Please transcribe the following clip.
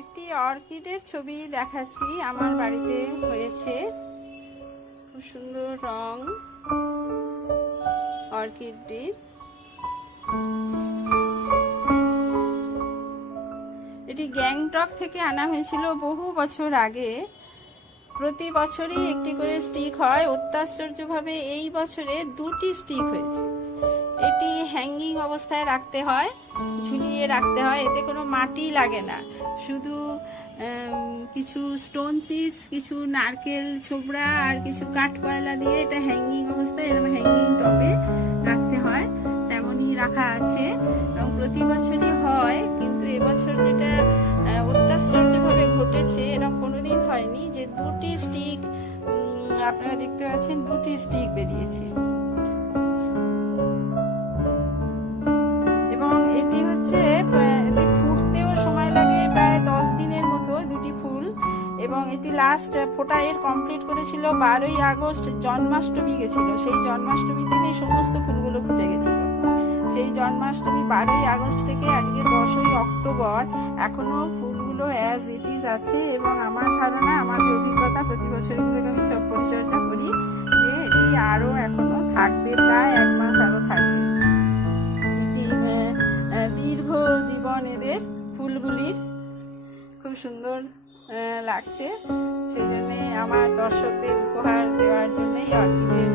একটি অর্কিডের ছবি দেখাচ্ছি। আমার বাড়িতে হয়েছে, খুব সুন্দর রং অর্কিডটি। এটি গ্যাংটক থেকে আনা হয়েছিল বহু বছর আগে। প্রতি বছরই একটি করে স্টিক হয়। অত্যাশ্চর্যভাবে এই বছরে 2টি স্টিক হয়েছে। এটি হ্যাঙ্গিং অবস্থায় রাখতে হয়, ঝুলিয়ে রাখতে হয়। এতে কোনো মাটি লাগে না, শুধু কিছু স্টোন চিপস, কিছু নারকেল ছোবড়া আর কিছু কাঠ কয়লা দিয়ে এটা হ্যাঙ্গিং অবস্থায় এরকম হ্যাঙ্গিং টবে রাখতে হয়। তেমনই রাখা আছে এবং প্রতি বছরই হয়। কিন্তু এবছর যেটা অত্যাশ্চর্যভাবে ঘটেছে, এরকম কোনোদিন হয়নি যে 2টি স্টিক, আপনারা দেখতে পাচ্ছেন 2টি স্টিক বেরিয়েছে। এবং এটি হচ্ছে এতে ফুটতেও সময় লাগে প্রায় 10 দিনের মতো 2টি ফুল। এবং এটি লাস্ট ফোটা এর কমপ্লিট করেছিল 12ই আগস্ট, জন্মাষ্টমী গেছিল। সেই জন্মাষ্টমীর দিনে সমস্ত ফুলগুলো ফুটে গেছিল। সেই জন্মাষ্টমী 12ই আগস্ট থেকে আজকে 10ই অক্টোবর এখনো ফুলগুলো অ্যাজ ইট ইজ আছে। এবং আমার ধারণা, আমার যে অভিজ্ঞতা, প্রতি বছর এগুলোকে আমি পরিচর্যা করি, যে এটি আরো এখনো থাকবে, প্রায় 1 মাস আরো থাকবে। দীর্ঘ জীবন এদের ফুলগুলির, খুব সুন্দর লাগছে। সেই জন্যে আমার দর্শকদের উপহার দেওয়ার জন্যই অর্কিডের